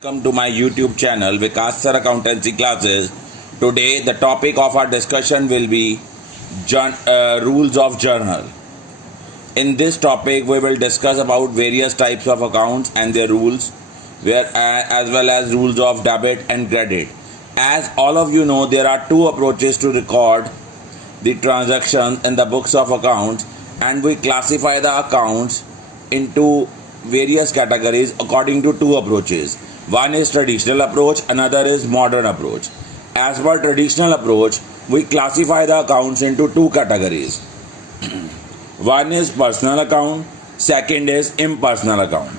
Welcome to my YouTube channel Vikas Sir Accountancy Classes. Today the topic of our discussion will be rules of journal. In this topic we will discuss about various types of accounts and their rules, as well as rules of debit and credit. As all of you know, there are two approaches to record the transactions in the books of accounts, and we classify the accounts into various categories according to two approaches. One is traditional approach, another is modern approach. As per traditional approach, we classify the accounts into two categories. One is personal account, second is impersonal account.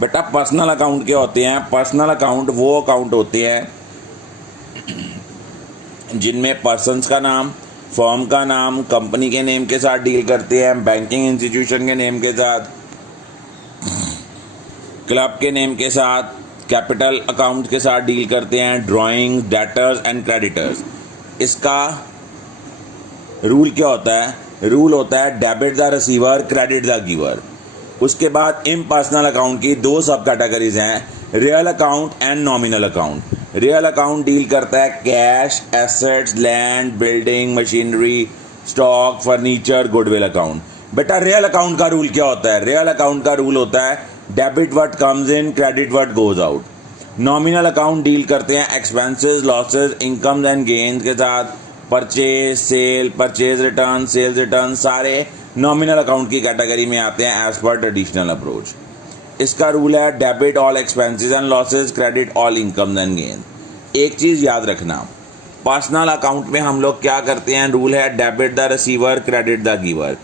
बेटा personal account क्या होते हैं? Personal account वो account होते हैं जिनमें persons का नाम, फर्म का नाम, कंपनी के नेम के साथ डील करते हैं, बैंकिंग इंस्टीट्यूशन के नेम के साथ, क्लब के नेम के साथ, कैपिटल अकाउंट के साथ डील करते हैं, ड्राइंग, डेटर्स एंड क्रेडिटर्स. इसका रूल क्या होता है? रूल होता है debit the receiver, credit the giver. उसके बाद इम्पर्सनल अकाउंट की दो सब कैटेगरीज हैं, real account and nominal account. Real account deal करता है cash, assets, land, building, machinery, stock, furniture, goodwill account. बेटा रियल अकाउंट का रूल क्या होता है? रियल अकाउंट का रूल होता है debit what comes in, credit what goes out. Nominal account deal करते हैं expenses, losses, incomes and gains के साथ. Purchase, sale, purchase return, sales return सारे नॉमिनल अकाउंट की कैटेगरी में आते हैं एज पर ट्रेडिशनल अप्रोच. इसका रूल है debit all expenses and losses, credit all incomes and gains. एक चीज़ याद रखना, पर्सनल अकाउंट में हम लोग क्या करते हैं? रूल है debit the receiver, credit the giver.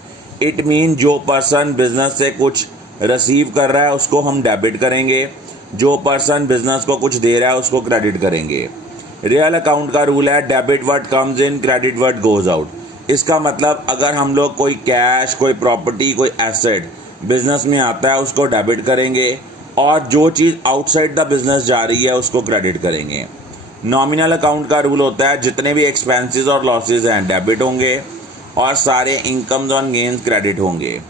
It mean जो पर्सन बिजनेस से कुछ रिसीव कर रहा है उसको हम डेबिट करेंगे, जो पर्सन बिजनेस को कुछ दे रहा है उसको क्रेडिट करेंगे. रियल अकाउंट का रूल है debit what comes in, credit what goes out. इसका मतलब अगर हम लोग कोई कैश, कोई प्रॉपर्टी, कोई एसेट बिजनेस में आता है उसको डेबिट करेंगे, और जो चीज़ आउटसाइड द बिजनेस जा रही है उसको क्रेडिट करेंगे. नॉमिनल अकाउंट का रूल होता है जितने भी एक्सपेंसेस और लॉसेज हैं डेबिट होंगे और सारे इनकम्स और गेन्स क्रेडिट होंगे.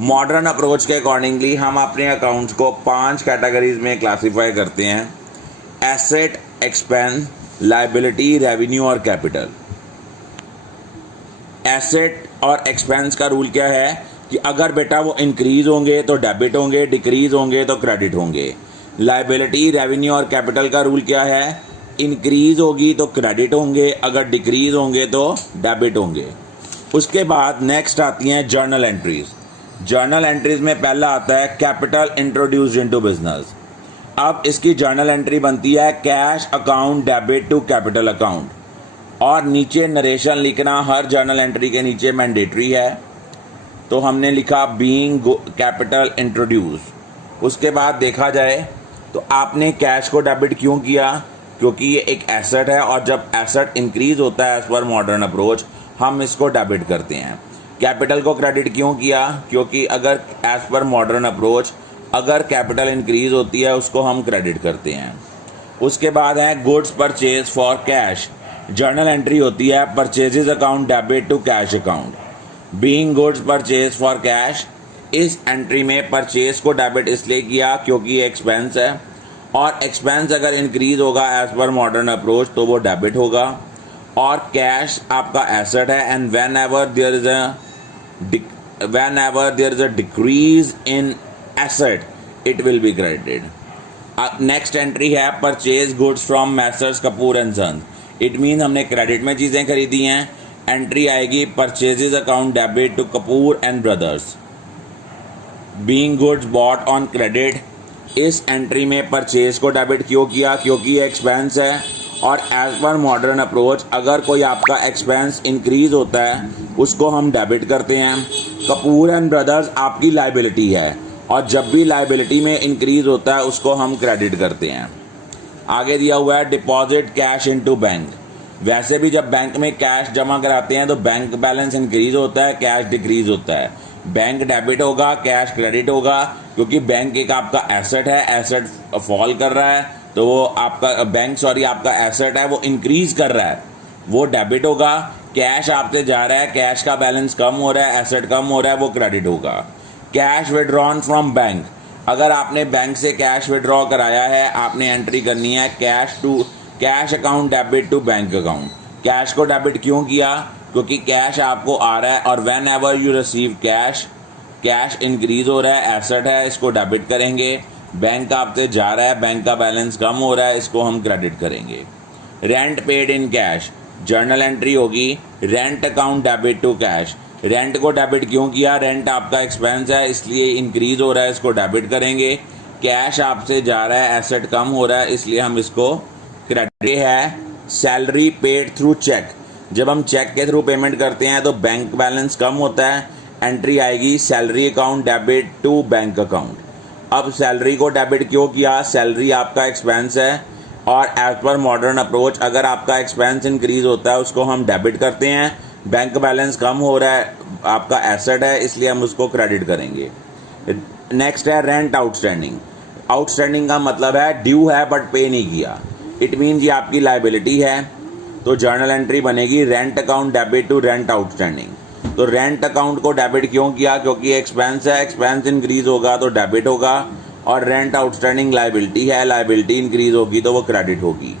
मॉडर्न अप्रोच के अकॉर्डिंगली हम अपने अकाउंट्स को 5 कैटेगरीज में क्लासीफाई करते हैं: एसेट, एक्सपेंस, लायबिलिटी, रेवेन्यू और कैपिटल. एसेट और एक्सपेंस का रूल क्या है कि अगर बेटा वो इंक्रीज होंगे तो डेबिट होंगे, डिक्रीज होंगे तो क्रेडिट होंगे. लायबिलिटी, रेवेन्यू और कैपिटल का रूल क्या है? इंक्रीज होगी तो क्रेडिट होंगे, अगर डिक्रीज होंगे तो डेबिट होंगे. उसके बाद नेक्स्ट आती हैं जर्नल एंट्रीज. जर्नल एंट्रीज में पहला आता है कैपिटल इंट्रोड्यूस्ड इनटू बिजनेस. अब इसकी जर्नल एंट्री बनती है cash account debit to capital account, और नीचे नरेशन लिखना हर जर्नल एंट्री के नीचे मैंडेटरी है. तो हमने लिखा बीइंग कैपिटल इंट्रोड्यूस. उसके बाद देखा जाए तो आपने कैश को डेबिट क्यों किया? क्योंकि ये एक एसेट है, और जब एसेट इंक्रीज होता है एज पर मॉडर्न अप्रोच हम इसको डेबिट करते हैं. कैपिटल को क्रेडिट क्यों किया? क्योंकि अगर एज पर मॉडर्न अप्रोच अगर कैपिटल इंक्रीज होती है उसको हम क्रेडिट करते हैं. उसके बाद है goods purchase for cash. Journal entry होती है purchases account debit to cash account. Being goods purchase for cash, इस एंट्री में परचेज को डेबिट इसलिए किया क्योंकि ये एक्सपेंस है, और एक्सपेंस अगर इंक्रीज होगा एज पर मॉडर्न अप्रोच तो वो डेबिट होगा, और कैश आपका एसेट है, and whenever there is a decrease in asset it will be credited. Next entry है purchase goods from messrs Kapoor and sons. It mean हमने credit में चीज़ें खरीदी हैं. एंट्री आएगी purchases account debit to Kapoor and brothers. Being goods bought on credit, इस entry में purchase को डेबिट क्यों किया? क्योंकि ये एक्सपेंस है, और एज पर मॉडर्न अप्रोच अगर कोई आपका एक्सपेंस इंक्रीज होता है उसको हम डेबिट करते हैं. कपूर एंड ब्रदर्स आपकी लायबिलिटी है, और जब भी लायबिलिटी में इंक्रीज होता है उसको हम क्रेडिट करते हैं. आगे दिया हुआ है डिपॉजिट कैश इनटू बैंक. वैसे भी जब बैंक में कैश जमा कराते हैं तो बैंक बैलेंस इंक्रीज होता है, कैश डिक्रीज होता है. बैंक डेबिट होगा, कैश क्रेडिट होगा, क्योंकि बैंक एक आपका एसेट है, एसेट फॉल कर रहा है तो वो आपका आपका एसेट है वो इंक्रीज कर रहा है, वो डेबिट होगा. कैश आपसे जा रहा है, कैश का बैलेंस कम हो रहा है, एसेट कम हो रहा है, वो क्रेडिट होगा. कैश विड्रॉन फ्रॉम बैंक, अगर आपने बैंक से कैश विड्रॉ कराया है, आपने एंट्री करनी है cash account debit to bank account. Cash को डेबिट क्यों किया? क्योंकि कैश आपको आ रहा है और whenever you receive cash increase हो रहा है, एसेट है, इसको डेबिट करेंगे। बैंक आपसे जा रहा है, बैंक का बैलेंस कम हो रहा है, इसको हम क्रेडिट करेंगे। Rent paid in cash, journal entry होगी rent account debit to cash. Rent को डेबिट क्यों किया? रेंट आपका एक्सपेंस है, इसलिए इंक्रीज हो रहा है, इसको डेबिट करेंगे। कैश आपसे जा रहा है, एसेट कम हो रहा है, इसलिए हम इसको क्रेडिट है। सैलरी पेड थ्रू चेक, जब हम चेक के थ्रू पेमेंट करते हैं तो बैंक बैलेंस कम होता है, एंट्री आएगी salary account debit to bank account. अब सैलरी को डेबिट क्यों किया? सैलरी आपका एक्सपेंस है और एज पर मॉडर्न अप्रोच अगर आपका एक्सपेंस इंक्रीज होता है उसको हम डेबिट करते हैं। बैंक बैलेंस कम हो रहा है, आपका एसेट है, इसलिए हम उसको क्रेडिट करेंगे। नेक्स्ट है रेंट आउटस्टैंडिंग। आउटस्टैंडिंग का मतलब है ड्यू है बट पे नहीं किया, इट मीन्स ये आपकी लाइबिलिटी है, तो जर्नल एंट्री बनेगी rent account debit to rent outstanding. तो रेंट अकाउंट को डेबिट क्यों किया? क्योंकि एक्सपेंस है, एक्सपेंस इंक्रीज होगा तो डेबिट होगा, और रेंट आउटस्टैंडिंग लाइबिलिटी है, लाइबिलिटी इंक्रीज होगी तो वो क्रेडिट होगी।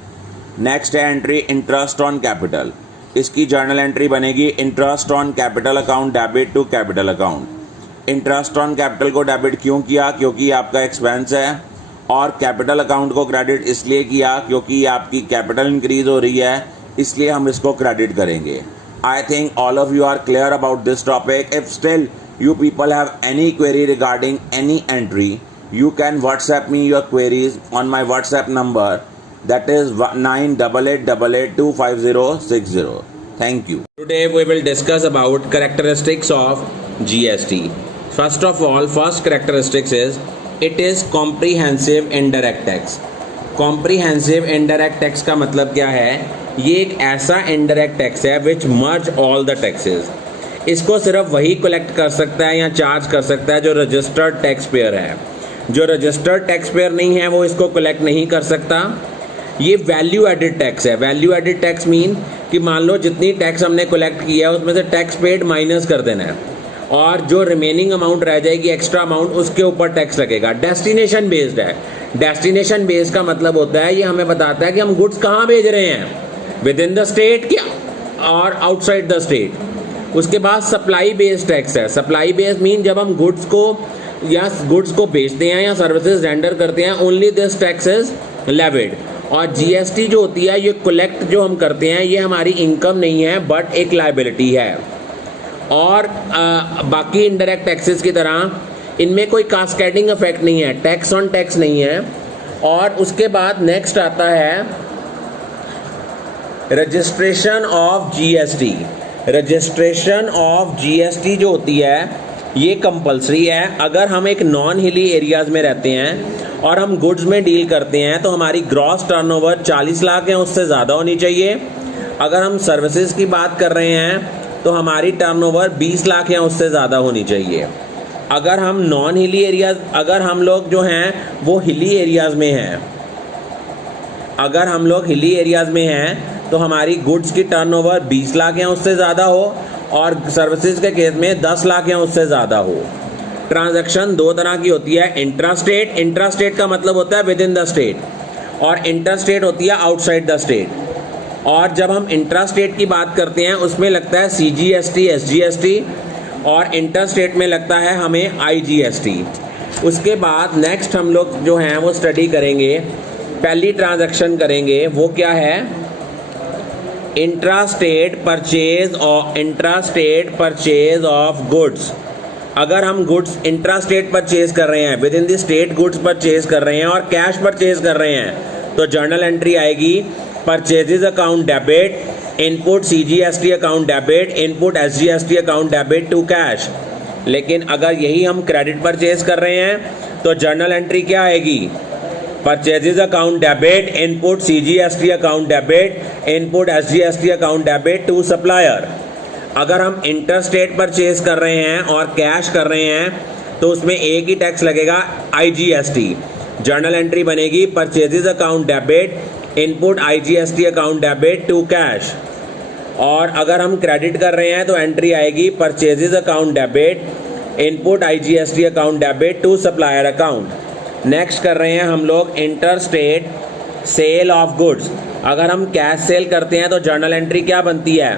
नेक्स्ट है एंट्री इंटरेस्ट ऑन कैपिटल। इसकी जर्नल एंट्री बनेगी interest on capital account debit to capital account. Interest on capital को डेबिट क्यों किया? क्योंकि आपका एक्सपेंस है, और कैपिटल अकाउंट को क्रेडिट इसलिए किया क्योंकि आपकी कैपिटल इंक्रीज हो रही है, इसलिए हम इसको क्रेडिट करेंगे। I think all of you are clear about this topic. If still you people have any query regarding any entry, you can WhatsApp me your queries on my WhatsApp number, that is 9888825060. Thank you. Today we will discuss about characteristics of GST. First of all, first characteristics is it is comprehensive indirect tax. Comprehensive indirect tax का मतलब क्या है? ये एक ऐसा indirect tax है which merge all the taxes. इसको सिर्फ वही कलेक्ट कर सकता है या चार्ज कर सकता है जो रजिस्टर्ड टैक्स पेयर है। जो रजिस्टर्ड टैक्स पेयर नहीं है वो इसको कलेक्ट नहीं कर सकता। ये वैल्यू एडिड टैक्स है। वैल्यू एडिड टैक्स मीन कि मान लो जितनी टैक्स हमने कलेक्ट किया है उसमें से टैक्स पेड माइनस कर देना है, और जो रिमेनिंग अमाउंट रह जाएगी, एक्स्ट्रा अमाउंट, उसके ऊपर टैक्स लगेगा। डेस्टिनेशन बेस्ड है। डेस्टिनेशन बेस्ड का मतलब होता है ये हमें बताता है कि हम गुड्स कहाँ भेज रहे हैं, विद इन द स्टेट और आउटसाइड द स्टेट। उसके बाद सप्लाई बेस्ड टैक्स है। सप्लाई बेस्ड मीन जब हम गुड्स को बेचते हैं या सर्विसेज रेंडर करते हैं, only this tax is levied. और जीएसटी जो होती है ये कलेक्ट जो हम करते हैं ये हमारी इनकम नहीं है बट एक लायबिलिटी है। और बाकी इनडायरेक्ट टैक्सेस की तरह इनमें कोई कास्केडिंग इफेक्ट नहीं है, टैक्स ऑन टैक्स नहीं है। और उसके बाद नेक्स्ट आता है registration of GST. Registration of GST जो होती है ये कंपलसरी है। अगर हम एक नॉन हिली एरियाज में रहते हैं और हम गुड्स में डील करते हैं तो हमारी ग्रॉस टर्नओवर 40 लाख या उससे ज़्यादा होनी चाहिए। अगर हम सर्विसेज की बात कर रहे हैं तो हमारी टर्नओवर 20 लाख या उससे ज़्यादा होनी चाहिए। अगर हम नॉन हिली एरियाज, अगर हम लोग जो हैं वो हिली एरियाज में हैं, अगर हम लोग हिली एरियाज में हैं तो हमारी गुड्स की टर्नओवर 20 लाख या उससे ज़्यादा हो, और सर्विसेज के केस में 10 लाख या उससे ज़्यादा हो। ट्रांजैक्शन दो तरह की होती है, इंट्रास्टेट। इंट्रास्टेट का मतलब होता है विद इन द स्टेट, और इंटरस्टेट होती है आउटसाइड द स्टेट। और जब हम इंट्रास्टेट की बात करते हैं उसमें लगता है CGST, SGST, और इंटरस्टेट में लगता है हमें IGST। उसके बाद नेक्स्ट हम लोग जो हैं वो स्टडी करेंगे, पहली ट्रांजैक्शन करेंगे, वो क्या है? Intrastate purchase of goods. अगर हम गुड्स इंट्रास्टेट परचेज कर रहे हैं, with in the state goods purchase कर रहे हैं और कैश परचेज कर रहे हैं, तो जर्नल एंट्री आएगी purchases account debit, input CGST account debit, input SGST account debit to cash. लेकिन अगर यही हम क्रेडिट परचेज कर रहे हैं तो जर्नल एंट्री क्या आएगी? Purchases account debit, input CGST account debit, input SGST account debit to supplier. अगर हम इंटरस्टेट परचेज कर रहे हैं और कैश कर रहे हैं तो उसमें एक ही टैक्स लगेगा, IGST। जर्नल एंट्री बनेगी purchases account debit, input IGST account debit to cash. और अगर हम क्रेडिट कर रहे हैं तो एंट्री आएगी purchases account debit, input IGST account debit to supplier account. Next कर रहे हैं हम लोग inter state sale of goods. अगर हम कैश सेल करते हैं तो जर्नल एंट्री क्या बनती है?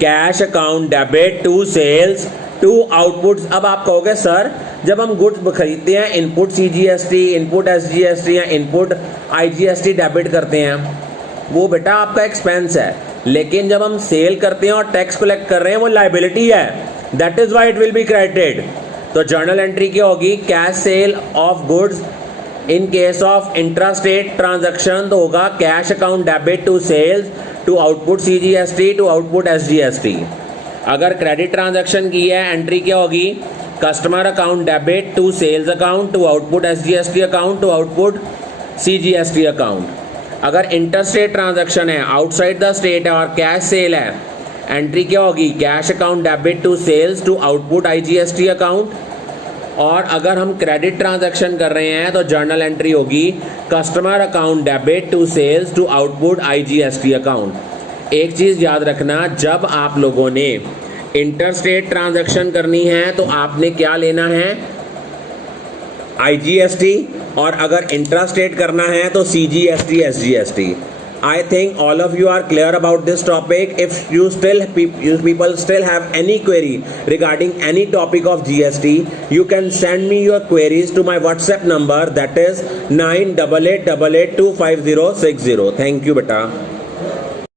Cash account debit to sales to outputs. अब आप कहोगे सर जब हम गुड्स खरीदते हैं इनपुट CGST, इनपुट SGST या इनपुट IGST डेबिट करते हैं, वो बेटा आपका एक्सपेंस है, लेकिन जब हम सेल करते हैं और टैक्स कलेक्ट कर रहे हैं वो लाइबिलिटी है, that is why it will be credited. तो जर्नल एंट्री क्या होगी? Cash sale of goods in case of intra state transaction तो होगा cash account debit to sales to output CGST to output SGST। अगर credit transaction की है entry क्या होगी? Customer account debit to sales account to output SGST account to output CGST account. अगर inter state transaction है, outside the state है और cash sale है, एंट्री क्या होगी? Cash account debit to sales to output IGST account. और अगर हम क्रेडिट ट्रांजैक्शन कर रहे हैं तो जर्नल एंट्री होगी customer account debit to sales to output IGST account. एक चीज़ याद रखना, जब आप लोगों ने इंटर स्टेट ट्रांजैक्शन करनी है तो आपने क्या लेना है? IGST, और अगर इंट्रा स्टेट करना है तो CGST SGST। I think all of you are clear about this topic. If you people still have any query regarding any topic of GST, you can send me your queries to my WhatsApp number, that is 9888825060. Thank you beta.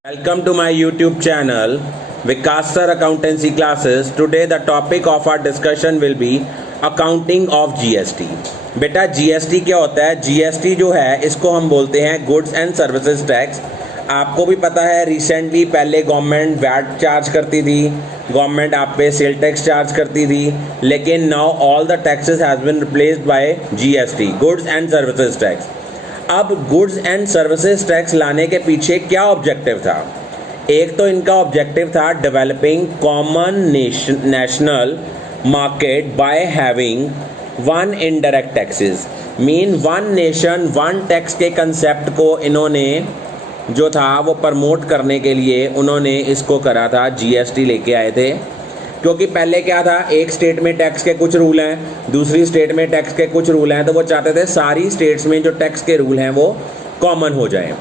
Welcome to my YouTube channel Vikas Sir Accountancy Classes. Today the topic of our discussion will be accounting of GST. बेटा GST क्या होता है? GST जो है इसको हम बोलते हैं गुड्स एंड सर्विसेज टैक्स। आपको भी पता है रिसेंटली पहले गवर्नमेंट वैट चार्ज करती थी, गवर्नमेंट आप पे सेल टैक्स चार्ज करती थी, लेकिन now all the taxes has been replaced by GST, goods and services tax. अब गुड्स एंड सर्विसेज टैक्स लाने के पीछे क्या ऑब्जेक्टिव था? एक तो इनका ऑब्जेक्टिव था developing common national market by having one indirect taxes, mean one nation one tax के कंसेप्ट को इन्होंने जो था वो प्रमोट करने के लिए उन्होंने इसको करा था, GST लेके आए थे। क्योंकि पहले क्या था, एक स्टेट में टैक्स के कुछ रूल हैं, दूसरी स्टेट में टैक्स के कुछ रूल हैं, तो वो चाहते थे सारी स्टेट्स में जो टैक्स के रूल हैं वो कॉमन हो जाएं।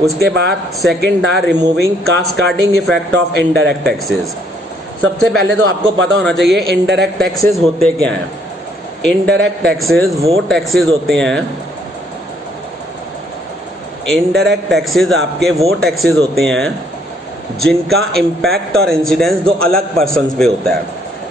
उसके बाद सेकेंड था removing cascading effect of indirect taxes. सबसे पहले तो आपको पता होना चाहिए इनडायरेक्ट टैक्सेस होते क्या हैं। इनडायरेक्ट टैक्सेस वो टैक्सेस होते हैं, इनडायरेक्ट टैक्सेस आपके वो टैक्सेस होते हैं जिनका इम्पैक्ट और इंसिडेंस दो अलग पर्सन्स पे होता है।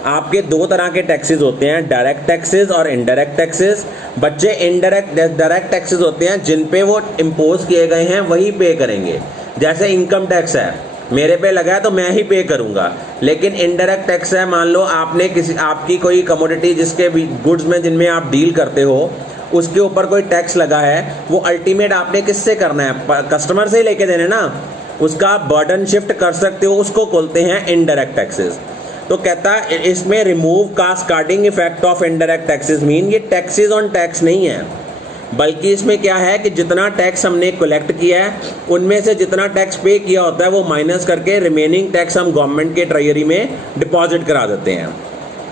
आपके दो तरह के टैक्सेस होते हैं, डायरेक्ट टैक्सेस और इनडायरेक्ट टैक्सेस। बच्चे डायरेक्ट टैक्सेस होते हैं जिन पे वो इम्पोज किए गए हैं वही पे करेंगे। जैसे इनकम टैक्स है, मेरे पे लगा है तो मैं ही पे करूंगा। लेकिन इनडायरेक्ट टैक्स है, मान लो आपने आपकी कोई कमोडिटी जिसके गुड्स में जिनमें आप डील करते हो उसके ऊपर कोई टैक्स लगा है, वो अल्टीमेट आपने किससे करना है? कस्टमर से ही लेके देने ना, उसका बर्डन शिफ्ट कर सकते हो, उसको बोलते हैं इनडायरेक्ट टैक्सेस। तो कहता है इसमें remove cascading effect of indirect taxes, mean ये टैक्सेस ऑन टैक्स नहीं है, बल्कि इसमें क्या है कि जितना टैक्स हमने कलेक्ट किया है उनमें से जितना टैक्स पे किया होता है वो माइनस करके रिमेनिंग टैक्स हम गवर्नमेंट के ट्रेजरी में डिपॉजिट करा देते हैं।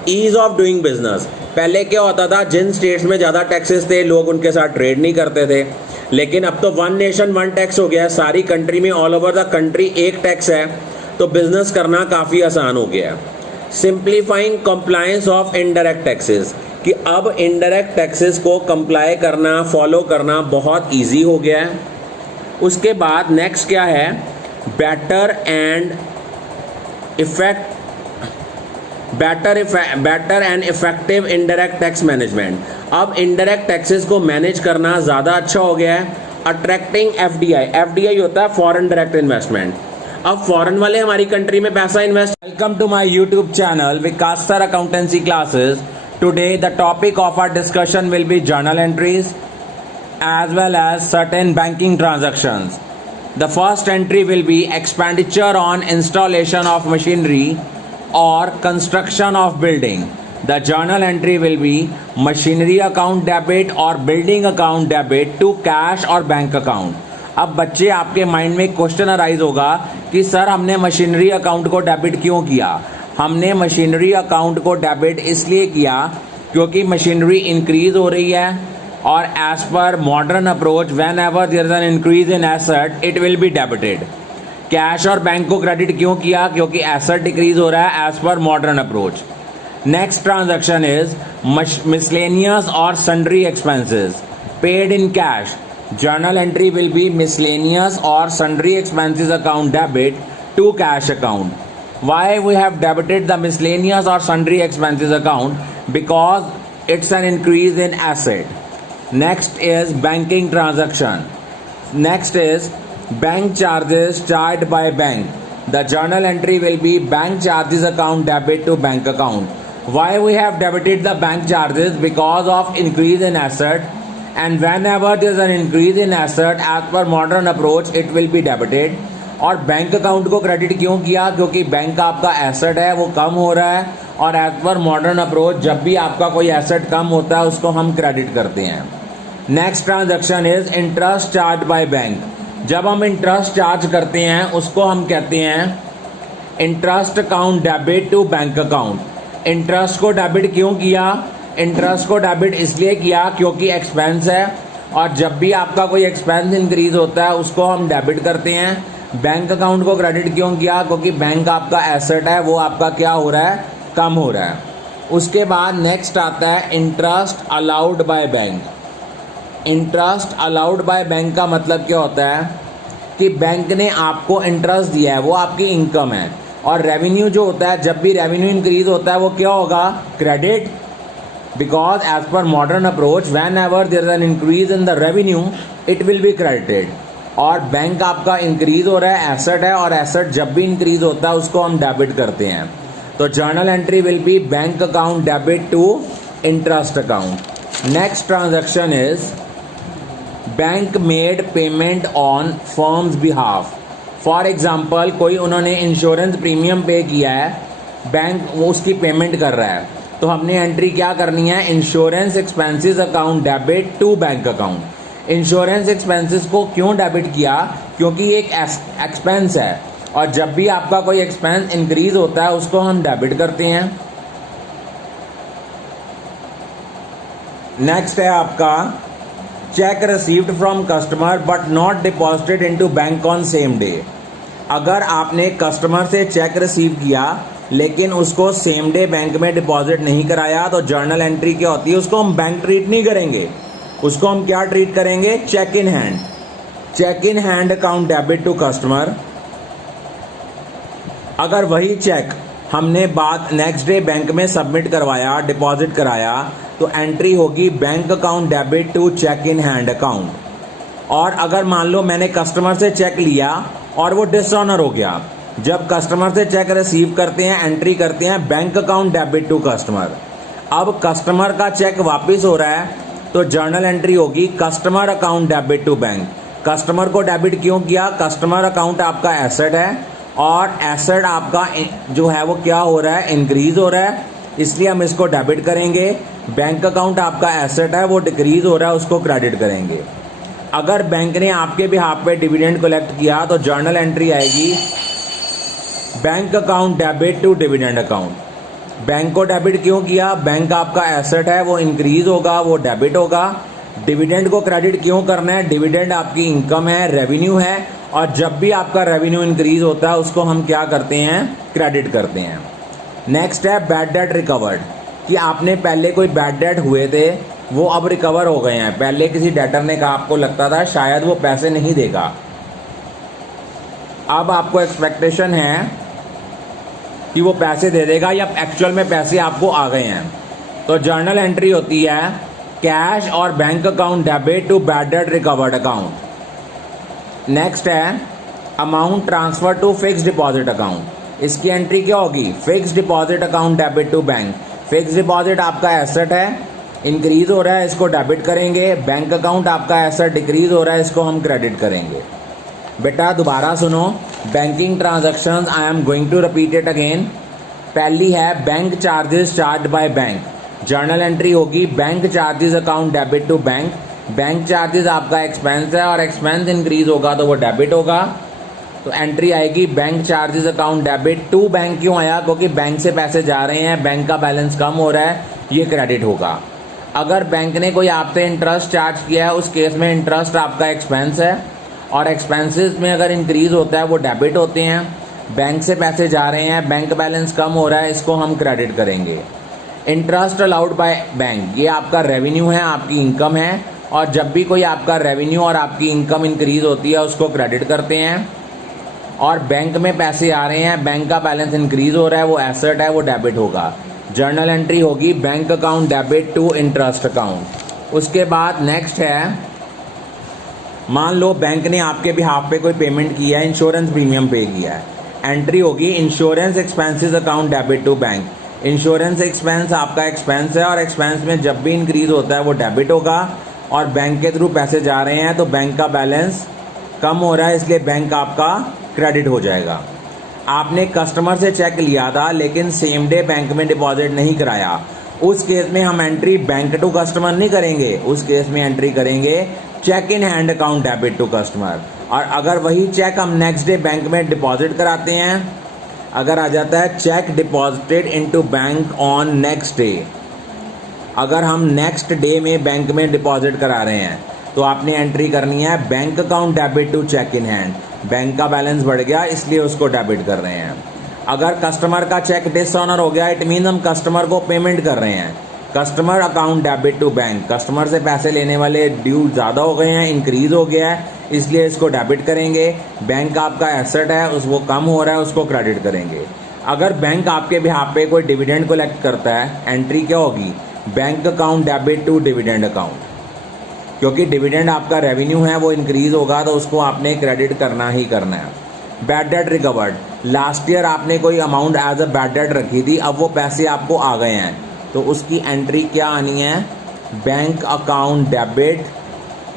ईज ऑफ डूइंग बिजनेस, पहले क्या होता था, जिन स्टेट्स में ज़्यादा टैक्सेस थे लोग उनके साथ ट्रेड नहीं करते थे, लेकिन अब तो वन नेशन वन टैक्स हो गया है, सारी कंट्री में ऑल ओवर द कंट्री एक टैक्स है, तो बिजनेस करना काफ़ी आसान हो गया है। Simplifying compliance of indirect taxes, कि अब इनडायरेक्ट टैक्सेस को कंप्लाई करना, फॉलो करना बहुत इजी हो गया है। उसके बाद नेक्स्ट क्या है, better and effective indirect tax management. अब इनडायरेक्ट टैक्सेस को मैनेज करना ज़्यादा अच्छा हो गया है। अट्रैक्टिंग एफडीआई होता है फॉरेन डायरेक्ट इन्वेस्टमेंट। अब फॉरेन वाले हमारी कंट्री में पैसा invest. Welcome to my YouTube channel Vikas sir accountancy classes. Today the topic of our discussion will be journal entries as well as certain banking transactions. The first entry will be expenditure on installation of machinery or construction of building. The journal entry will be machinery account debit or building account debit to cash or bank account. अब बच्चे आपके mind में question arise होगा कि sir हमने machinery account को debit क्यों किया, हमने मशीनरी अकाउंट को डेबिट इसलिए किया क्योंकि मशीनरी इंक्रीज हो रही है और as per modern approach whenever there is an increase in asset it will be debited. Cash और बैंक को क्रेडिट क्यों किया? क्योंकि एसेट डिक्रीज हो रहा है as per modern approach. Next transaction is miscellaneous और sundry expenses paid in cash. Journal entry will be miscellaneous और sundry expenses account debit to cash account. Why we have debited the miscellaneous or sundry expenses account? Because it's an increase in asset. Next is banking transaction. Next is bank charges charged by bank. The journal entry will be bank charges account debit to bank account. Why we have debited the bank charges? Because of increase in asset, and whenever there is an increase in asset as per modern approach it will be debited. और bank account को credit क्यों किया? क्योंकि bank का आपका asset है वो कम हो रहा है और एज पर मॉडर्न अप्रोच जब भी आपका कोई एसेट कम होता है उसको हम क्रेडिट करते हैं। Next transaction is interest charge by bank. जब हम इंटरेस्ट चार्ज करते हैं उसको हम कहते हैं interest account debit to bank account. Interest को डेबिट क्यों किया? इंटरेस्ट को डेबिट इसलिए किया क्योंकि एक्सपेंस है और जब भी आपका कोई एक्सपेंस इंक्रीज होता है उसको हम डेबिट करते हैं। बैंक अकाउंट को क्रेडिट क्यों किया? क्योंकि बैंक आपका एसेट है वो आपका क्या हो रहा है? कम हो रहा है। उसके बाद नेक्स्ट आता है interest allowed by bank. Interest allowed by bank का मतलब क्या होता है कि बैंक ने आपको इंटरेस्ट दिया है वो आपकी इनकम है और रेवेन्यू जो होता है जब भी रेवेन्यू इंक्रीज होता है वो क्या होगा? Credit. Because as per modern approach whenever there is an increase in the revenue it will be credited. और बैंक आपका इंक्रीज हो रहा है, एसेट है और एसेट जब भी इंक्रीज होता है उसको हम डेबिट करते हैं। तो journal entry will be bank account debit to interest account. Next transaction is bank made payment on firm's behalf. For example कोई उन्होंने इंश्योरेंस प्रीमियम पे किया है, बैंक वो उसकी पेमेंट कर रहा है तो हमने एंट्री क्या करनी है? Insurance expenses account debit to bank account. Insurance expenses को क्यों डेबिट किया? क्योंकि एक एक्सपेंस है और जब भी आपका कोई एक्सपेंस इंक्रीज होता है उसको हम डेबिट करते हैं। नेक्स्ट है आपका check received from customer but not deposited into bank on same day. अगर आपने कस्टमर से चेक रिसीव किया लेकिन उसको सेम डे बैंक में डिपॉजिट नहीं कराया तो जर्नल एंट्री क्या होती है? उसको हम बैंक ट्रीट नहीं करेंगे, उसको हम क्या ट्रीट करेंगे? Cheque in hand. Cheque in hand account debit to customer. अगर वही चेक हमने बाद नेक्स्ट डे बैंक में सबमिट करवाया, डिपॉजिट कराया तो एंट्री होगी bank account debit to cheque in hand account. और अगर मान लो मैंने कस्टमर से चेक लिया और वो डिसऑनर हो गया, जब कस्टमर से चेक रिसीव करते हैं एंट्री करते हैं bank account debit to customer. अब कस्टमर का चेक वापस हो रहा है तो जर्नल एंट्री होगी customer account debit to bank. Customer को डेबिट क्यों किया? कस्टमर अकाउंट आपका एसेट है और एसेट आपका जो है वो क्या हो रहा है? इंक्रीज हो रहा है, इसलिए हम इसको डेबिट करेंगे। बैंक अकाउंट आपका एसेट है वो डिक्रीज हो रहा है, उसको क्रेडिट करेंगे। अगर बैंक ने आपके बिहाफ पे डिविडेंड कलेक्ट किया तो जर्नल एंट्री आएगी bank account debit to dividend account. Bank को डेबिट क्यों किया? बैंक आपका एसेट है वो इंक्रीज होगा, वो डेबिट होगा। डिविडेंड को क्रेडिट क्यों करना है? डिविडेंड आपकी इनकम है, रेवेन्यू है और जब भी आपका रेवेन्यू इंक्रीज होता है उसको हम क्या करते हैं? क्रेडिट करते हैं। नेक्स्ट है बैड डेट रिकवर्ड, कि आपने पहले कोई बैड डेट हुए थे वो अब रिकवर हो गए हैं। पहले किसी डेटर ने कहा, आपको लगता था शायद वो पैसे नहीं देगा, अब आपको एक्सपेक्टेशन है कि वो पैसे दे देगा या एक्चुअल में पैसे आपको आ गए हैं, तो जर्नल एंट्री होती है कैश और bank account debit to bad debt recovered account. Next है amount transfer to fix deposit account. इसकी एंट्री क्या होगी? Fix deposit account debit to bank. Fix deposit आपका एसेट है, इंक्रीज हो रहा है, इसको डेबिट करेंगे। बैंक अकाउंट आपका एसेट डिक्रीज हो रहा है, इसको हम क्रेडिट करेंगे। बेटा दोबारा सुनो, banking transactions I am going to repeat it again. पहली है bank charges charge by bank. Journal entry होगी bank charges account debit to bank. Bank charges आपका एक्सपेंस है और एक्सपेंस इंक्रीज होगा तो वो डेबिट होगा। तो तो एंट्री आएगी bank charges account debit to bank. क्यों आया? क्योंकि बैंक से पैसे जा रहे हैं, बैंक का बैलेंस कम हो रहा है, ये क्रेडिट होगा। अगर बैंक ने कोई आपसे इंटरेस्ट चार्ज किया है, उस केस में इंटरेस्ट आपका एक्सपेंस है, और एक्सपेंसेस में अगर इंक्रीज होता है वो डेबिट होते हैं। बैंक से पैसे जा रहे हैं, बैंक बैलेंस कम हो रहा है, इसको हम क्रेडिट करेंगे। इंटरेस्ट अलाउड बाय बैंक, ये आपका रेवेन्यू है, आपकी इनकम है, और जब भी कोई आपका रेवेन्यू और आपकी इनकम इंक्रीज होती है उसको क्रेडिट करते हैं। और बैंक में पैसे आ रहे हैं, बैंक का बैलेंस इंक्रीज हो रहा है, वो एसेट है, वो डेबिट होगा। जर्नल एंट्री होगी bank account debit to interest account. उसके बाद नेक्स्ट है, मान लो बैंक ने आपके बिहाफ पे कोई पेमेंट किया है, इंश्योरेंस प्रीमियम पे किया है, एंट्री होगी insurance expenses account debit to bank. Insurance expense आपका एक्सपेंस है, और एक्सपेंस में जब भी इंक्रीज होता है वो डेबिट होगा, और बैंक के थ्रू पैसे जा रहे हैं तो बैंक का बैलेंस कम हो रहा है, इसलिए बैंक आपका क्रेडिट हो जाएगा। आपने कस्टमर से चेक लिया था लेकिन सेम डे बैंक में डिपॉजिट नहीं कराया, उस केस में हम एंट्री बैंक टू कस्टमर नहीं करेंगे, उस केस में एंट्री करेंगे cheque in hand account debit to customer. और अगर वही चेक हम नेक्स्ट डे बैंक में डिपॉजिट कराते हैं, अगर आ जाता है cheque deposited into bank on next day, अगर हम नेक्स्ट डे में बैंक में डिपॉजिट करा रहे हैं तो आपने एंट्री करनी है bank account debit to cheque in hand. Bank का बैलेंस बढ़ गया इसलिए उसको डेबिट कर रहे हैं। अगर कस्टमर का चेक डिसऑनर हो गया, इट मीन हम कस्टमर को पेमेंट कर रहे हैं, customer account debit to bank. Customer से पैसे लेने वाले ड्यू ज़्यादा हो गए हैं, इंक्रीज हो गया है, इसलिए इसको डेबिट करेंगे। बैंक आपका एसेट है, उस वो कम हो रहा है, उसको क्रेडिट करेंगे। अगर बैंक आपके बिहाफ पे कोई डिविडेंड कलेक्ट करता है, एंट्री क्या होगी bank account debit to dividend account, क्योंकि डिविडेंड आपका रेवेन्यू है, वो इंक्रीज होगा तो उसको आपने क्रेडिट करना ही करना है। Bad debt recovered, last year आपने कोई amount as a bad debt रखी थी, अब वो पैसे आपको आ गए हैं तो उसकी एंट्री क्या आनी है बैंक अकाउंट डेबिट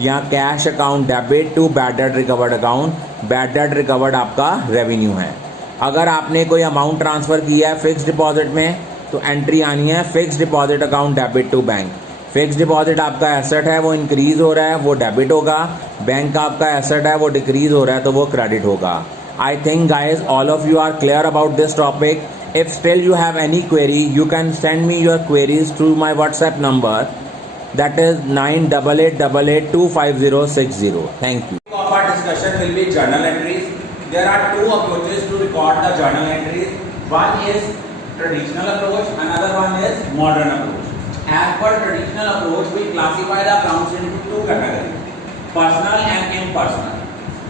या cash account debit to bad debt recovered account. Bad debt recovered आपका रेवेन्यू है। अगर आपने कोई अमाउंट ट्रांसफ़र किया है फिक्स डिपॉजिट में तो एंट्री आनी है fix deposit account debit to bank. Fix deposit आपका एसेट है, वो इंक्रीज हो रहा है, वो डेबिट होगा। बैंक का आपका एसेट है, वो डिक्रीज हो रहा है तो वो क्रेडिट होगा। I think guys all of you are clear about this topic. If still you have any query, you can send me your queries through my WhatsApp number, that is 9888825060. Thank you. Of our discussion will be journal entries. There are two approaches to record the journal entries. One is traditional approach, another one is modern approach. As per traditional approach, we classify the accounts into two categories, personal and impersonal.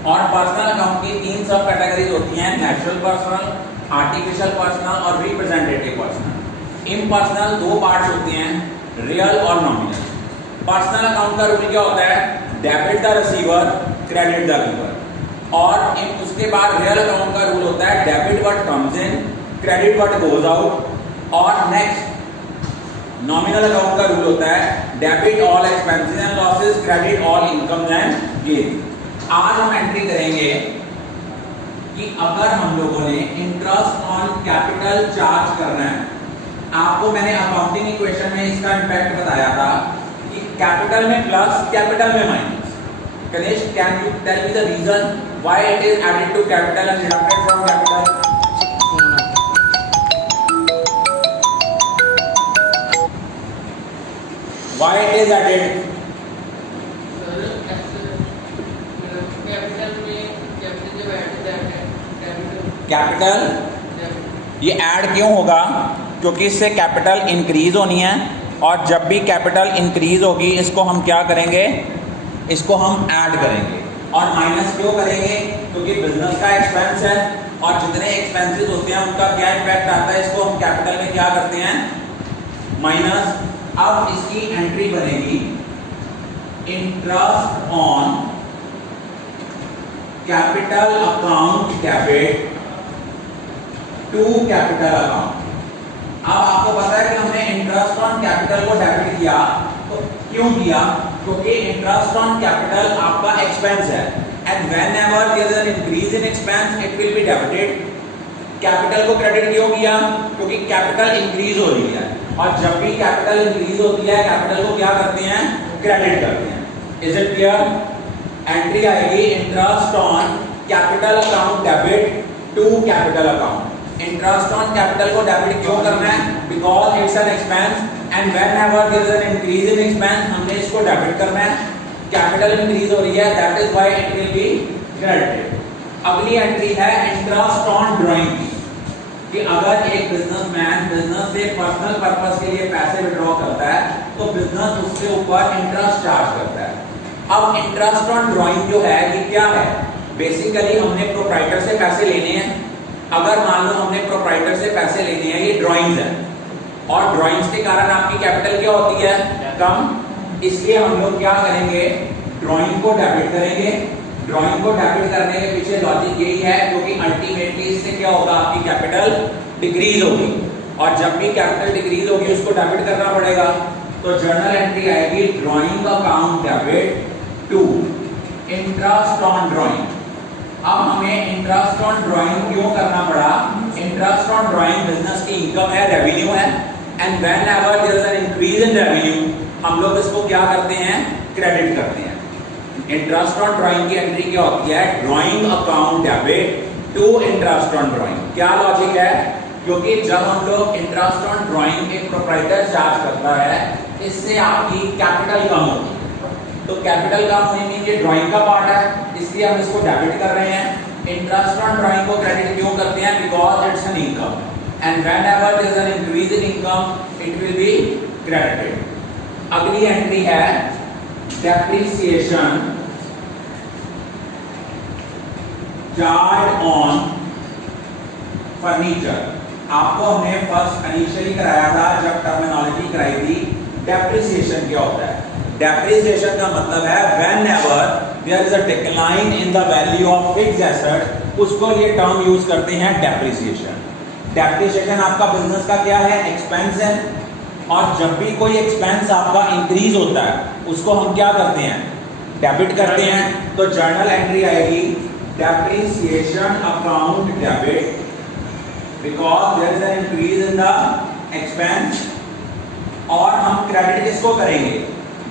और personal account की तीन सब categories होती हैं, natural personal, artificial personal और representative personal. Impersonal दो parts होते हैं, रियल और नॉमिनल। पर्सनल अकाउंट का रूल क्या होता है debit the receiver credit the giver, और उसके बाद रियल अकाउंट का रूल होता है debit what comes in credit what goes out. और नेक्स्ट नॉमिनल अकाउंट का रूल होता है debit all expenses and losses credit all income and gain. आज हम एंट्री करेंगे कि अगर हम लोगों ने इंटरेस्ट ऑन कैपिटल चार्ज करना है, आपको मैंने अकाउंटिंग इक्वेशन में इसका इंपैक्ट बताया था कि कैपिटल में प्लस कैपिटल में minus. Ganesh, can you tell me the reason why it is added to capital and deducted from capital? Why it is added? Capital ये ऐड क्यों होगा? क्योंकि इससे कैपिटल इंक्रीज होनी है, और जब भी कैपिटल इंक्रीज होगी इसको हम क्या करेंगे, इसको हम ऐड करेंगे। और माइनस क्यों करेंगे? क्योंकि बिजनेस का एक्सपेंस है, और जितने एक्सपेंसेस होते हैं उनका क्या इम्पैक्ट आता है, इसको हम कैपिटल में क्या करते हैं माइनस। अब इसकी एंट्री बनेगी interest on capital account debit to capital account. अब आपको पता है कि हमने इंटरेस्ट ऑन कैपिटल को डेबिट किया, तो क्यों किया? क्योंकि इंटरेस्ट ऑन कैपिटल आपका एक्सपेंस है, and whenever there is an increase in expense it will be debited. Capital को क्रेडिट क्यों किया? क्योंकि कैपिटल इंक्रीज हो रही है, और जब भी कैपिटल इंक्रीज होती है कैपिटल को क्या करते हैं क्रेडिट करते हैं। Is it clear? एंट्री आएगी interest on capital account debit to capital account. Interest on capital को डेबिट क्यों करना है? Because it's an expense and whenever there is an increase in expense हमने इसको डेबिट करना है। कैपिटल इंक्रीज हो रही है, that is why it will be credited. अगली एंट्री है इंटरेस्ट ऑन ड्राइंग की, कि अगर एक बिजनेसमैन बिजनेस से पर्सनल पर्पस के लिए पैसे विड्रॉ करता है तो बिजनेस उसके ऊपर इंटरेस्ट चार्ज करता है। अब इंटरेस्ट ऑन ड्राइंग जो है ये क्या है? बेसिकली हमने प्रोप्राइटर से पैसे लेने हैं। अगर मान लो हमने प्रोप्राइटर से पैसे लेने हैं, ये ड्राइंग्स है और ड्राइंग्स के कारण आपकी कैपिटल क्या होती है? कम। इसलिए हम लोग क्या करेंगे? ड्राइंग को डेबिट करेंगे। ड्राइंग को डेबिट करने के पीछे लॉजिक यही है क्योंकि अल्टीमेटली इससे क्या होगा? आपकी कैपिटल डिक्रीज होगी और जब भी कैपिटल डिक्रीज होगी उसको डेबिट करना पड़ेगा। तो जर्नल एंट्री आएगी drawing account debit to interest on drawing. अब हमें इंटरेस्ट ऑन ड्राइंग क्यों करना पड़ा? इंटरेस्ट ऑन ड्राइंग बिजनेस की इनकम है, रेवेन्यू है and whenever there is an increase in revenue हम लोग इसको क्या करते हैं? क्रेडिट करते हैं। इंटरेस्ट ऑन ड्राइंग की एंट्री क्या होती है? Drawing account debit to interest on drawing. क्या लॉजिक है? क्योंकि जब हम लोग इंटरेस्ट ऑन ड्राइंग एक प्रोप्राइटर चार्ज करता है इससे आपकी कैपिटल कम होती है। तो कैपिटल कम होने में ये ड्राइंग का पार्ट है, इसलिए हम इसको डेबिट कर रहे हैं। इंटरेस्ट ऑन ड्राइंग को क्रेडिट क्यों करते हैं? Because it's an income and whenever there is an increase in income it will be credited. अगली एंट्री है डेप्रिसिएशन चार्ज ऑन फर्नीचर। आपको हमने फर्स्ट इनिशियली कराया था जब टर्मिनोलॉजी कराई थी। डेप्रिसिएशन क्या होता है? डेप्रिसिएशन का मतलब है whenever there is a decline in the value of fixed asset, उसको ये टर्म यूज करते हैं डेप्रिसिएशन। डेप्रिसिएशन आपका बिजनेस का क्या है? एक्सपेंस है और जब भी कोई एक्सपेंस आपका इंक्रीज होता है उसको हम क्या करते हैं? डेबिट करते हैं। तो जर्नल एंट्री आएगी depreciation account debit because there is an increase in the expense और हम क्रेडिट किसको करेंगे?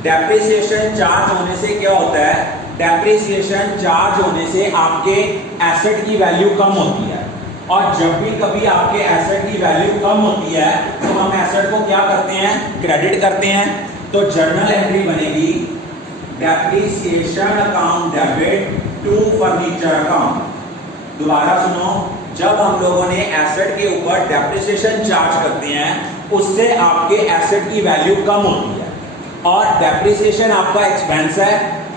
डेप्रिसिएशन चार्ज होने से क्या होता है? डेप्रिसिएशन चार्ज होने से आपके एसेट की वैल्यू कम होती है और जब भी कभी आपके एसेट की वैल्यू कम होती है तो हम एसेट को क्या करते हैं? क्रेडिट करते हैं। तो जर्नल एंट्री बनेगी depreciation account debit to furniture account. दोबारा सुनो, जब हम लोगों ने एसेट के ऊपर डेप्रिसिएशन चार्ज करते हैं उससे आपके एसेट की वैल्यू कम होती है और डेप्रिसिएशन आपका एक्सपेंस है।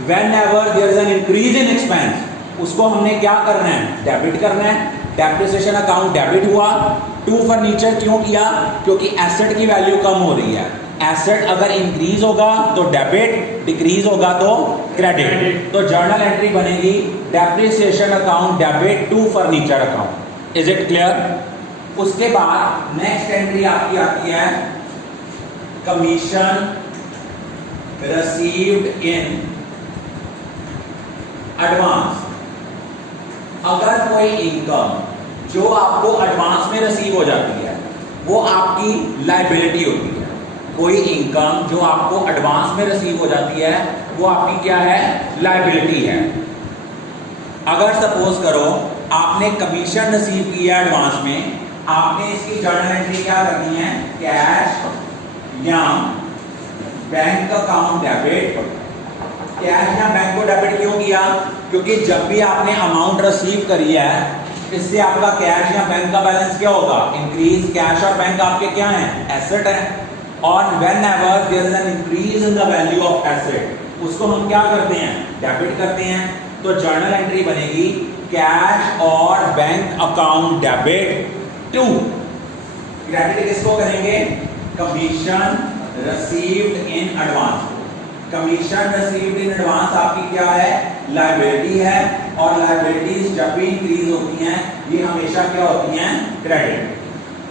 Whenever there is an increase in expense उसको हमने क्या करना है? डेबिट करना है। डेप्रिसिएशन अकाउंट डेबिट हुआ टू फर्नीचर। क्यों किया? क्योंकि एसेट की वैल्यू कम हो रही है। एसेट अगर इंक्रीज होगा तो डेबिट, डिक्रीज होगा तो क्रेडिट। तो जर्नल एंट्री बनेगी depreciation account debit to furniture account. Is it clear? उसके बाद नेक्स्ट एंट्री आपकी आती है कमीशन received in advance। अगर कोई इनकम जो आपको एडवांस में रिसीव हो जाती है वो आपकी लायबिलिटी होती है। कोई इनकम जो आपको एडवांस में रिसीव हो जाती है वो आपकी क्या है? लायबिलिटी है। अगर सपोज करो आपने कमीशन रिसीव किया एडवांस में, आपने इसकी जर्नल एंट्री क्या करनी है? कैश या बैंक अकाउंट डेबिट। कैश या बैंक को डेबिट क्यों किया? क्योंकि जब भी आपने अमाउंट रिसीव करी है इससे आपका कैश या बैंक का बैलेंस क्या होगा? इंक्रीज। कैश और बैंक आपके क्या हैं? एसेट है और whenever there is an increase in the value of asset उसको हम क्या करते हैं? डेबिट करते हैं। तो जर्नल एंट्री बनेगी कैश और bank account debit to credit किसको करेंगे? Commission received in advance। Commission received in advance आपकी क्या है? लायबिलिटी है और लायबिलिटीज जब भी इंक्रीज होती हैं ये हमेशा क्या होती हैं? क्रेडिट।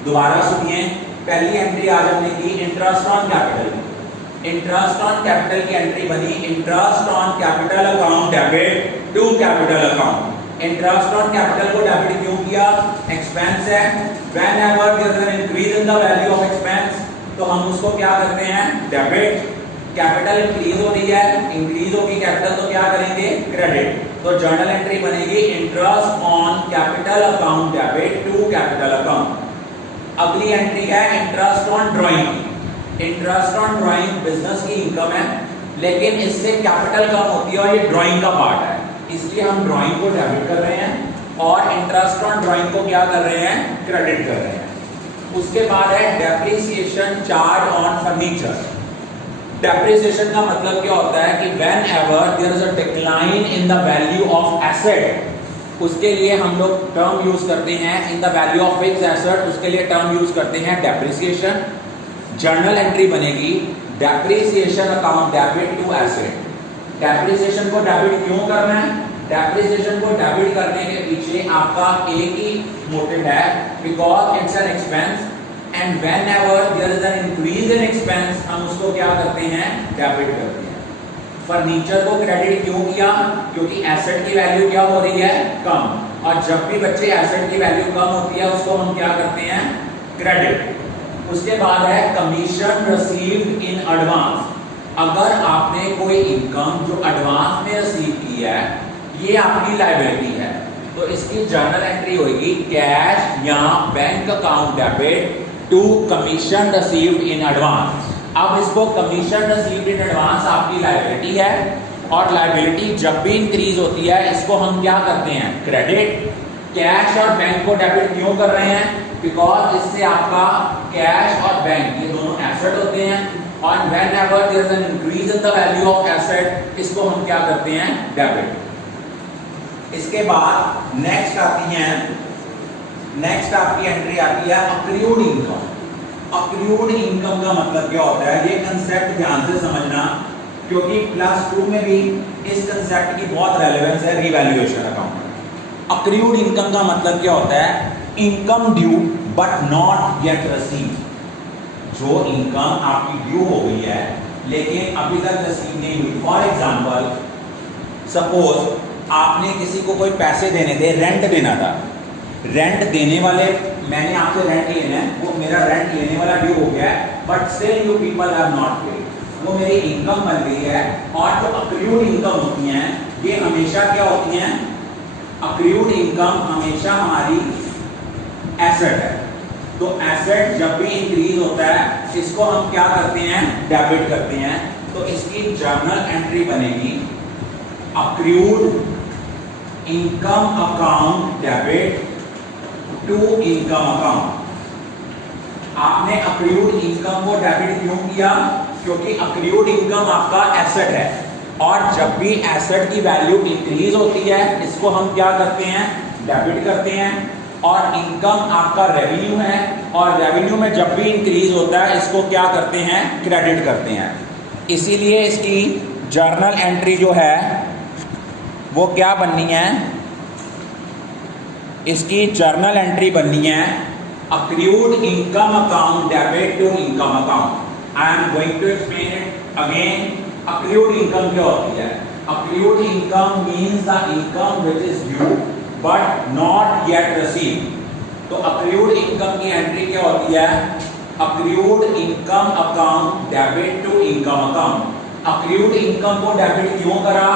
दोबारा सुनिए, पहली एंट्री आज हमने की interest on capital. Interest on capital की एंट्री बनी interest on capital account debit to capital account. Interest on capital को डेबिट क्यों किया? एक्सपेंस है। Whenever there is an increase in the value of expense तो हम उसको क्या करते हैं? डेबिट। कैपिटल इंक्रीज हो रही है, इंक्रीज होगी कैपिटल तो क्या करेंगे क्रेडिट, तो जर्नल एंट्री बनेगी interest on capital account debit to capital account. अगली एंट्री है interest on drawing. Interest on drawing business की इनकम है, लेकिन इससे कैपिटल कम होती है और ये ड्राइंग का पार्ट है, इसलिए हम ड्राइंग को डेबिट कर रहे हैं और इंटरेस्ट ऑन ड्राइंग को क्या कर रहे हैं क्रेडिट कर रहे हैं। उसके बाद है depreciation charge on furniture. Depreciation का मतलब क्या होता है कि whenever there is a decline in the value of asset, उसके लिए हम लोग टर्म यूज करते हैं in the value of fixed asset, उसके लिए टर्म यूज करते हैं डेप्रिसिएशन। जर्नल एंट्री बनेगी depreciation account debit to asset. Depreciation को डेबिट क्यों करना है? डेप्रिसिएशन को डेबिट करने के पीछे आपका एक ही मोटिव है, because it's an expense and whenever there is an increase in expense हम उसको क्या करते हैं डेबिट करते हैं। फर्नीचर को क्रेडिट क्यों किया? क्योंकि एसेट की वैल्यू क्या हो रही है कम, और जब भी बच्चे एसेट की वैल्यू कम होती है उसको हम क्या करते हैं क्रेडिट। उसके बाद है कमीशन रिसीव्ड इन एडवांस। अगर आपने कोई इनकम जो एडवांस में रिसीव की है, ये आपकी लायबिलिटी है, तो इसकी जर्नल एंट्री होगी कैश या bank account debit to commission received in advance. अब इसको कमीशन रिसीव्ड इन एडवांस आपकी लायबिलिटी है, और लायबिलिटी जब भी इंक्रीज होती है इसको हम क्या करते हैं क्रेडिट। कैश और बैंक को डेबिट क्यों कर रहे हैं? बिकॉज इससे आपका कैश और बैंक ये दोनों एसेट होते हैं, और whenever there is an increase in the value of asset इसको हम क्या करते हैं डेबिट। इसके बाद नेक्स्ट आती है, नेक्स्ट आपकी एंट्री आती है अक्रूड इनकम। अक्रूड इनकम का मतलब क्या होता है, ये कंसेप्ट ध्यान से समझना, क्योंकि क्लास 2 में भी इस कंसेप्ट की बहुत रेलेवेंस है रिवैल्यूएशन अकाउंट। अक्रूड इनकम का मतलब क्या होता है? Income due but not yet received. जो इनकम आपकी ड्यू हो गई है लेकिन अभी तक रिसीव नहीं हुई। फॉर एग्जांपल सपोज आपने किसी को कोई पैसे देने थे, रेंट देना था, रेंट देने वाले मैंने आपसे रेंट लेना है, वो मेरा रेंट लेने वाला ड्यू हो गया है, but still you people have not paid, वो मेरी इनकम बन गई है। और जो अक्रूड इनकम होती हैं ये हमेशा क्या होती हैं? अक्रूड इनकम हमेशा हमारी एसेट है, तो एसेट जब भी इंक्रीज होता है इसको हम क्या करते हैं डेबिट करते हैं। तो इसकी जर्नल एंट्री बनेगी accrued income account debit to income account. आपने अक्रूड इनकम को डेबिट क्यों किया? क्योंकि अक्रूड इनकम आपका एसेट है, और जब भी एसेट की वैल्यू इंक्रीज होती है इसको हम क्या करते हैं डेबिट करते हैं। और इनकम आपका रेवेन्यू है, और रेवेन्यू में जब भी इंक्रीज होता है इसको क्या करते हैं क्रेडिट करते हैं। इसीलिए इसकी जर्नल एंट्री जो है वो क्या बननी है? इसकी जर्नल एंट्री बननी है accrued income account debit to income account. I am going to explain it again. Accrued income क्या होती है? Accrued income means the income which is due but not yet received. तो अक्रूड इनकम की entry क्या होती है? Accrued income account debit to income account. Accrued income को debit क्यों करा?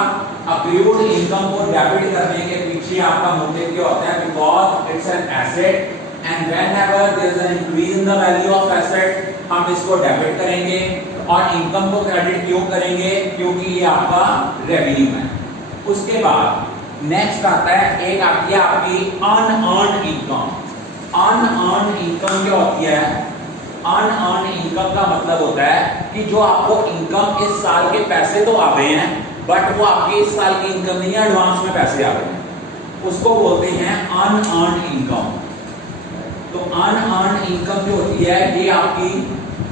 अक्रूड इनकम को डेबिट करने के पीछे आपका मोटिव क्या होता है? Because it's an asset and whenever there is an increase in the value of asset हम इसको डेबिट करेंगे, और इनकम को क्रेडिट क्यों करेंगे? क्योंकि ये आपका रेवेन्यू है। उसके बाद नेक्स्ट आता है, एक आती है आपकी अनअर्न्ड इनकम। अनअर्न्ड इनकम क्या होती है? अनअर्न्ड इनकम का मतलब होता है कि जो आपको इनकम इस साल के पैसे तो आ गए हैं, बट वो आपकी इस साल की इनकम नहीं है, एडवांस में पैसे आ गए हैं, उसको बोलते हैं अनअर्न्ड इनकम। तो अनअर्न्ड इनकम जो होती है ये आपकी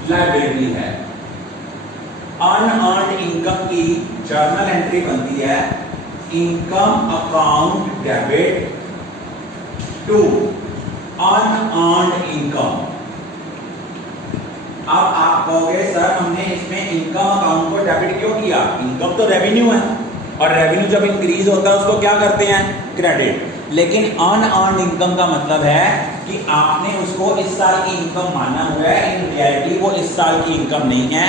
लायबिलिटी है। अनअर्न्ड इनकम की जर्नल एंट्री बनती है income account debit to unearned income. अब आप कहोगे सर हमने इसमें इनकम अकाउंट को डेबिट क्यों किया? इनकम तो रेवेन्यू है, और रेवेन्यू जब इंक्रीज होता है उसको क्या करते हैं क्रेडिट। लेकिन अनअर्न्ड इनकम का मतलब है कि आपने उसको इस साल की इनकम माना हुआ है, इन रियलिटी वो इस साल की इनकम नहीं है,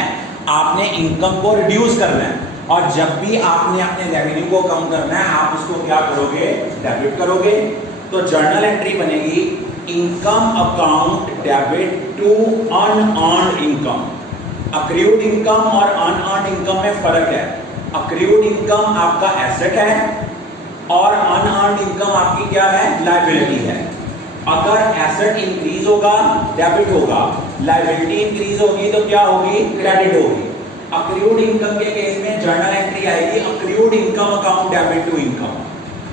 आपने इनकम को रिड्यूस करना है, और जब भी आपने अपने रेवेन्यू को कम करना है आप उसको क्या करोगे, डेबिट करोगे। तो जर्नल एंट्री बनेगी income account debit to unearned income. Accrued income और अनअर्न्ड इनकम में फर्क है। अक्रूड इनकम आपका एसेट है और अनअर्न्ड इनकम आपकी क्या है, लायबिलिटी है। अगर एसेट इंक्रीज होगा डेबिट होगा, लायबिलिटी इंक्रीज होगी तो क्या होगी, क्रेडिट होगी। अक्रूड इनकम के केस में जर्नल एंट्री आएगी accrued income account debit to income.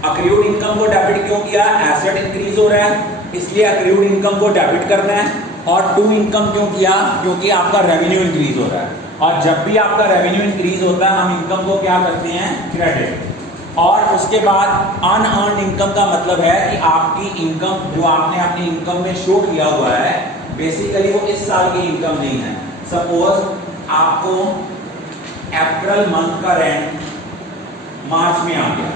Accrued income को डेबिट क्यों किया, एसेट इंक्रीज हो रहा है इसलिए अक्रूड इनकम को डेबिट करना है। और टू इनकम क्यों किया, क्योंकि आपका रेवेन्यू इंक्रीज हो रहा है, और जब भी आपका रेवेन्यू इंक्रीज होता है हम इनकम को क्या करते हैं, क्रेडिट। और उसके बाद अनअर्न्ड इनकम का मतलब है कि आपकी इनकम जो आपने अपनी इनकम में शो किया हुआ है बेसिकली वो इस साल की इनकम नहीं है। सपोज आपको अप्रैल मंथ का रेंट मार्च में आ गया,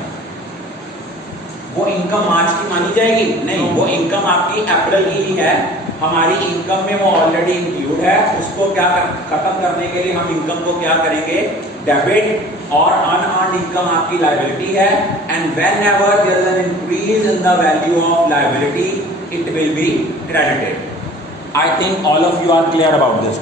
वो इनकम मार्च की मानी जाएगी नहीं, वो इनकम आपकी अप्रैल की ही है, हमारी इनकम में वो ऑलरेडी इंक्लूड है। उसको क्या खत्म करने के लिए हम इनकम को क्या करेंगे, डेबिट, और अनअर्न्ड इनकम आपकी लायबिलिटी है। And whenever there is an increase in the value of liability it will be credited. I think all of you are clear about this.